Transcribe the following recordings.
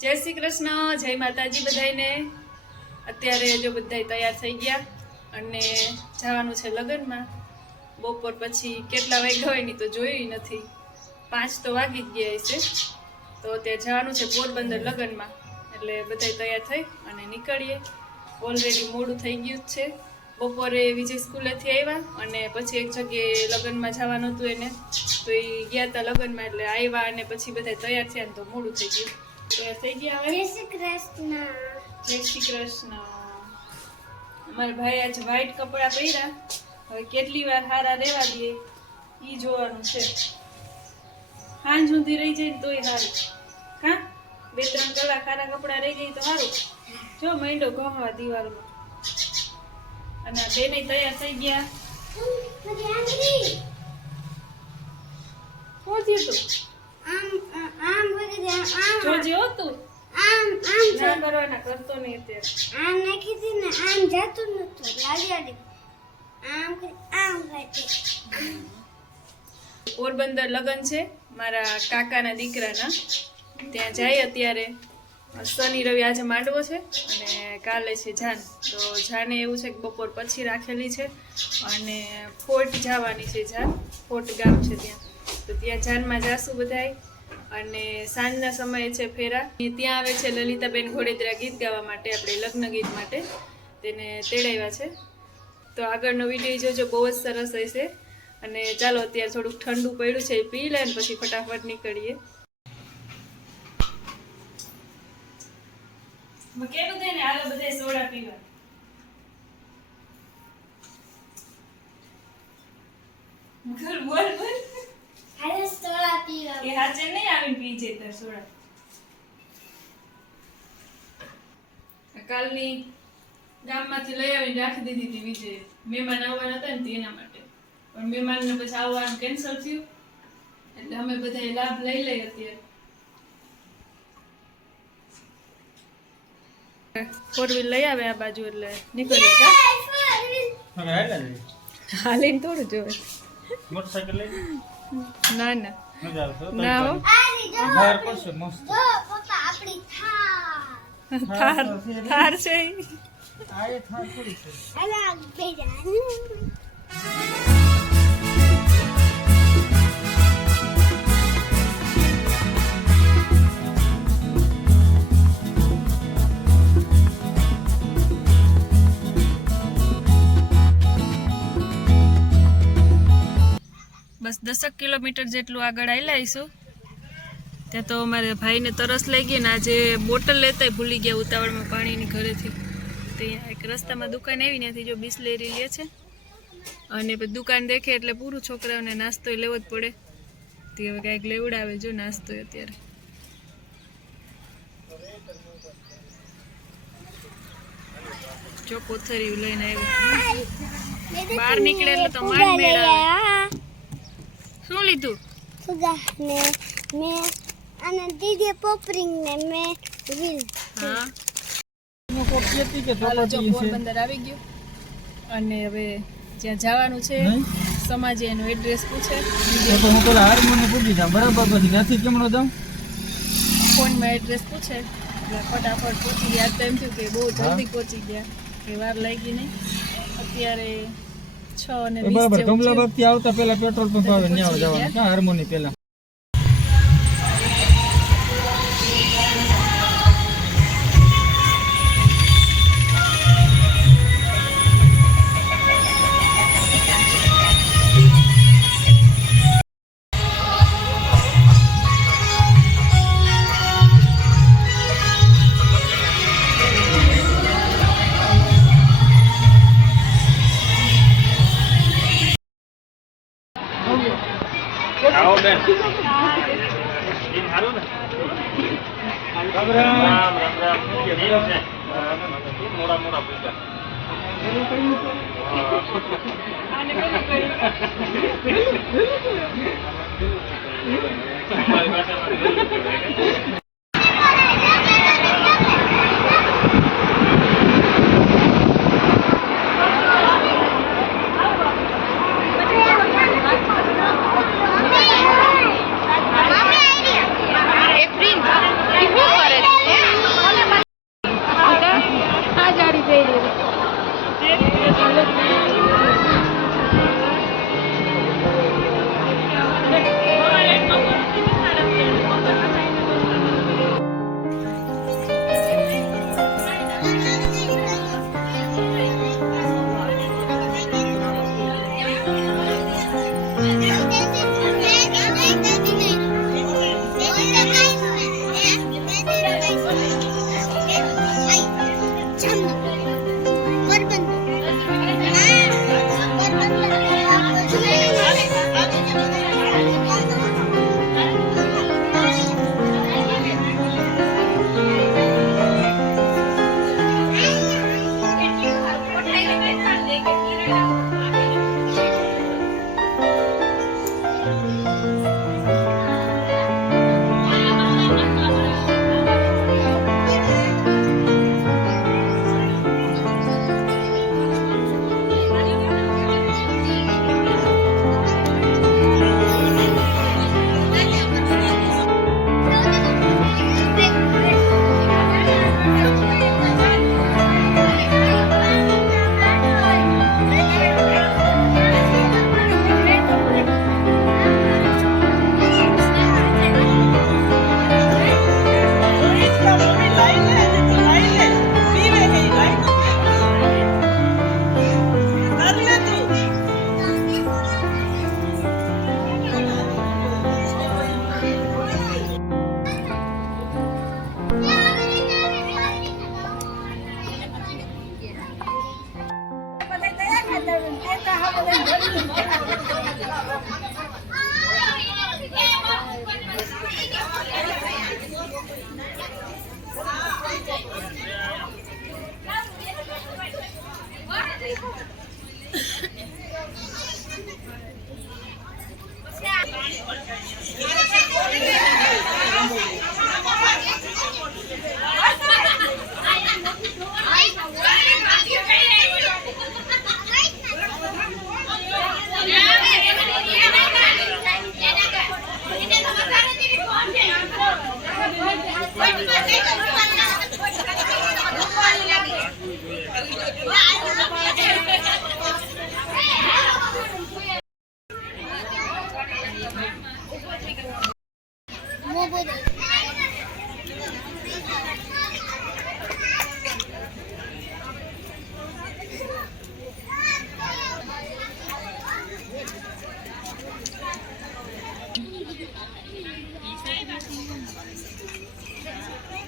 जय श्री कृष्ण, जय माताजी बधाईने। अत्यारे जो बधाई तैयार थई गया अने जवानुं छे लग्નમાં। बपोर पछी કેટલા વાગ્યા હોય ની તો જોયું નથી, 5 તો વાગી જ ગયા હશે। તો ત્યાં જવાનું છે પોરબંદર લગ્નમાં, એટલે બધાય તૈયાર થઈ અને નીકળીએ। ઓલરેડી મોડું થઈ ગયું છે। બપોરે વિજય સ્કૂલેથી આવ્યા અને પછી એક જગ્યાએ લગ્નમાં જવાનું હતું એને, તો એ ગયા હતા લગ્નમાં, એટલે આવ્યા અને પછી બધા તૈયાર થયા ને તો મોડું થઈ ગયું। તૈયાર થઈ ગયા હવે। જય શ્રી કૃષ્ણ। જય શ્રી કૃષ્ણ। અમારા ભાઈ આજ વ્હાઈટ કપડા પહેર્યા, હવે કેટલી વાર હારા રહેવા દે ઈ જોવાનું છે। હાંજ સુધી રહી જાય ને તોય સારું, હા 2-3 કલાક હારા કપડા રહી ગઈ તો સારું। જો મૈંડો ઘહવા દિવાલમાં। અને આ બેને તૈયાર થઈ ગયા। કોણ થયું તું? જોજે હો તું, ના કરવાના, કરતો નહીં અત્યારે। આમ નાખી દી ને આમ જાતું નતું લાગ્યા આમ કરતી। પોરબંદર લગન છે મારા કાકાના દીકરાના, ત્યાં જાય અત્યારે। શનિ રવિ આજે માંડવો છે અને કાલે છે જાન। તો જાને એવું છે કે બપોર પછી રાખેલી છે અને ફોર્ટ જવાની છે। જાન ફોર્ટ ગામ છે ત્યાં, તો ત્યાં જાનમાં જાશું બધાય। અને સાંજના સમયે છે ફેરા। ત્યાં આવે છે લલિતાબેન ઘોડેદરા ગીત ગાવા માટે, આપણે લગ્ન ગીત માટે તેને તેડાવ્યા છે। તો આગળનો વિડીયો જોજો, બહુ જ સરસ હશે। અને ચાલો અત્યારે થોડુંક ઠંડુ પડ્યું છે, પી લે ને પછી ફટાફટ નીકળીએ। કેવું થાય ને, હાલો બધા સોડા પીવા। બોલ બોલ, હાલે સોડા પીવા। એ હાચે નહીં આવીને પી જાય તાર સોડા। કાલની ગામમાંથી લઈ આવીને રાખી દીધી હતી વિજય, મહેમાન આવવાના હતા ને તેના માટે, પણ મહેમાનને પછી આવવાનું કેન્સલ થયું, એટલે અમે બધા લાભ લઈ લઈએ અત્યારે। 4 વ્હીલ લઈ આવે આ બાજુ એટલે નીકળીએ। હાલીને થોડું જોવે, મોટરસાઇકલ લઈ ના ના મજા આવશે ના હો, બહાર પડશે મસ્ત। જો પપ્પા આપણી થાર થાર છે ઈ। આ એ થાર થોડી છે। અલા બેજા બસ 10 કિલોમીટર જેટલું આગળ આવેલા આવીશું। ત્યાં તો અમારે ભાઈને તરસ લઈ ગઈ ને આજે બોટલ લેતાય ભૂલી ગયા ઉતાવળમાં પાણીની ઘરેથી। ત્યાં એક રસ્તામાં દુકાન આવી, ત્યાંથી જો બિસ્લેરી લે છે અને પછી દુકાન દેખે એટલે પૂરું છોકરાઓને નાસ્તો લેવો જ પડે। તે હવે કાંઈક લેવડાવે જો નાસ્તો અત્યારે। જો કોથળીઓ લઈને આવી, બહાર નીકળે એટલે તો માંડ મેળ આવે। શું લીધું? સુગા ને મે અને દીદી પોપરિંગ ને મે રીલ। હા નો કોક કેતી કે હાલો જો ચોપાટી છે પોરબંદર આવી ગયું અને હવે જ્યાં જવાનું છે સમાજે એનું એડ્રેસ પૂછે, તો હું પેલા હારમોને પૂછી જામ બરાબર, પછી ત્યાંથી કેમનો જામ ફોનમાં એડ્રેસ પૂછે એટલે ફટાફટ પહોંચી ગયા। તો એમ થયું કે બહુ જલ્દી પહોંચી ગયા, કે વાર લાગી નહીં। અત્યારે 6:20 બરાબર જેવું થયું। કમલાબાગ થી આવતા પેલા પેટ્રોલ પંપ આવે ત્યાં જવાનું, ક્યાં હારમોની પેલા આવો બેન ઈ હારું ને રામ રામ રામ રામ કેમ છે મોડા મોડા પૂછા એપ્રિલ શું કરે છે?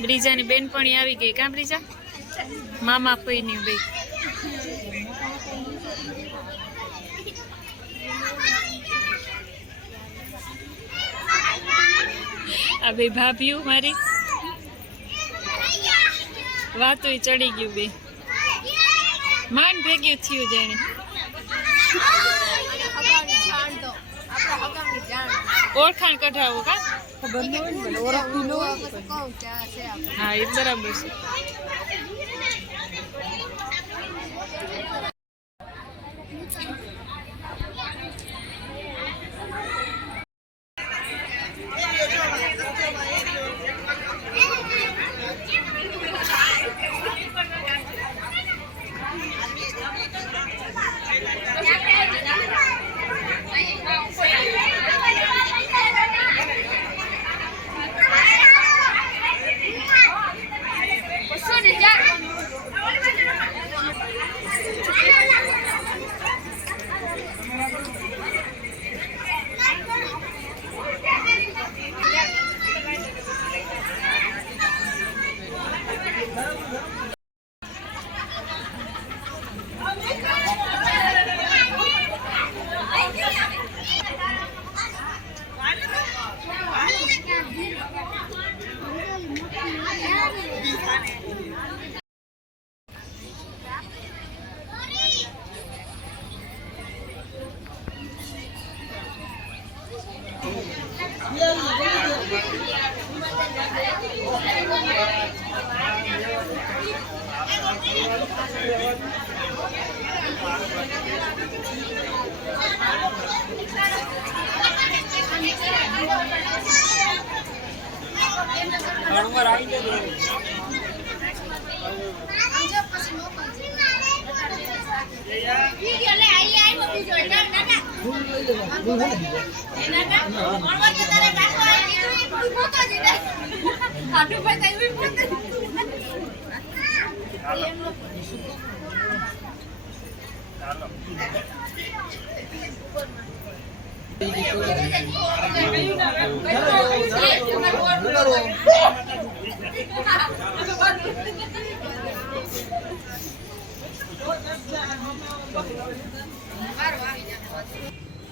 બ્રિજાની બેનપણી આવી ગઈ કાં બ્રિજા? મામા પૈની બે આ બે ભાભીઓ મારી વાતોય ચડી ગયું બે માંડ ભેગ્યું થયું જાણે ઓળખાણ કઢાવો કા હા એ બરાબર છે.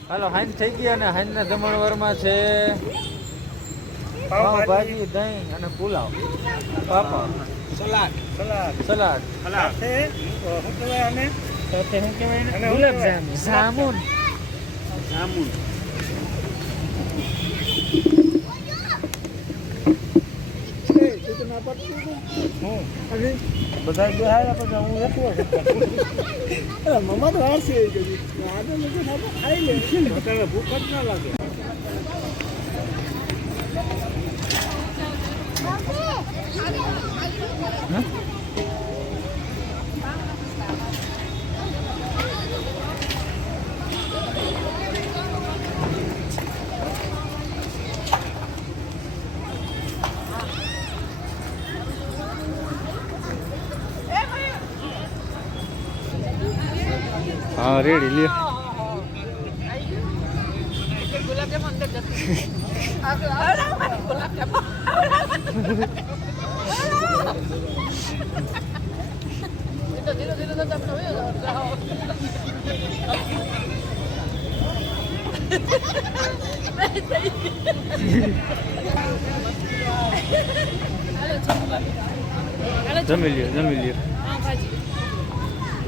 હાલો હાઈન થઈ ગયા ને હાઈનના જમણવારમાં છે પાવભાજી, દહીં અને પુલાવ, પાપડ, સલાડ સાથે શું કહેવાય ગુલાબ જામુન. બધા બેહાયા પછી હું એકલો મમ્મા તો વાર છે ખાઈ લે ભૂખ જ ના લાગે. હા રેડી લ્યો. જમી લ્યો.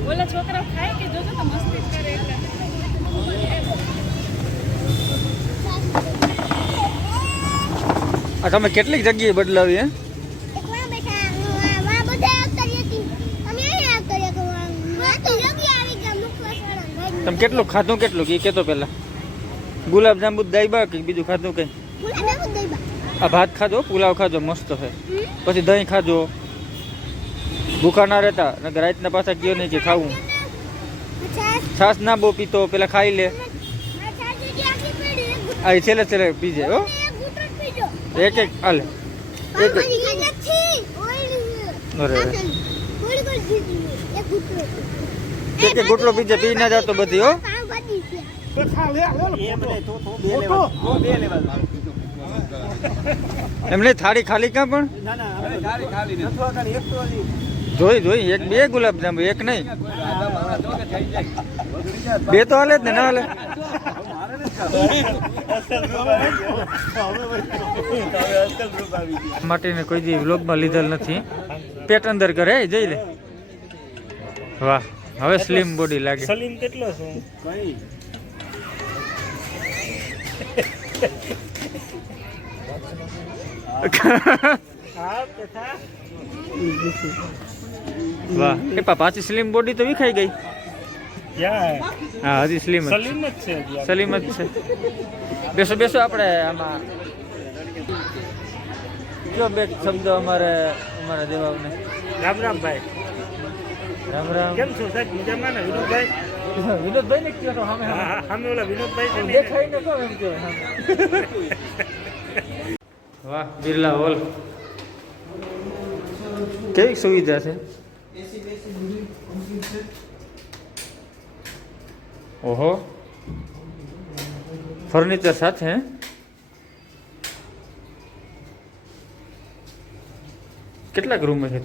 ઓલા છોકરા ખાય કે જોજો તો મસ્તી કરે એટલે આ તમે કેટલીક જગ્યાએ બદલાવી હે? તમે કેટલું ખાધું કેટલું કે કેતો પેલા? ગુલાબ જાંબુ દાઈબા કે બીજું ખાધું કઈ? આ ભાત ખાજો, પુલાવ ખાજો, મસ્ત છે. પછી દહીં ખાજો, ભૂખા ના રહેતા. નકર રાતના પાછા ગયો નહીં કે ખાવું. છાશ ના બહુ પીતો, પેલા ખાઈ લે. આ છેલ્લે છેલ્લે પીજે હો. એક એક હાલે, એક એક. અરે એક એક ગુટલો પીજે, પી ના જાતો બધી હો. એમને થાળી ખાલી ક્યાં પણ જોઈ એક બે ગુલાબ જાંબુ, એક નહીં. બે તો હાલે જ ને, ના હાલે. માટીને કોઈ દી વ્લોગમાં લીધેલ નથી. પેટ અંદર કરે જઈ લે. વાહ, હવે સ્લિમ બોડી લાગે. સલીમ કેટલો છે? વાહ, એ પાછી સ્લિમ બોડી તો વિખાઈ ગઈ. હા, હજી સ્લિમ સલીમ જ છે. સલીમ જ છે. બેસો બેસો, આપણે આમાં કયો બે શબ્દ અમારા દેવાને. રામ રામ ભાઈ. રામ રામ. કેમ છો સાહેબ? મજામાં ને વિનોદભાઈ? વિનોદભાઈ ને કયો તો સામે સામે ઓલા વિનોદભાઈ છે ને? દેખાય ને કહો એમ કયો. વાહ, બિરલા હોલ કેવી સુવિધા છે. ઓહો, ફર્નિચર સાથે. કેટલાક રૂમ છે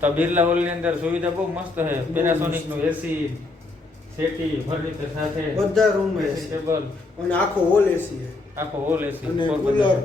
તો બિરલા હોલ ની અંદર સુવિધા બહુ મસ્ત છે. પેનાસોનિક નું એસી, સેટી, ફર્નિચર સાથે બધા રૂમ એસી ટેબલ અને આખો હોલ એસી આખો હોલ એસી અને કુલર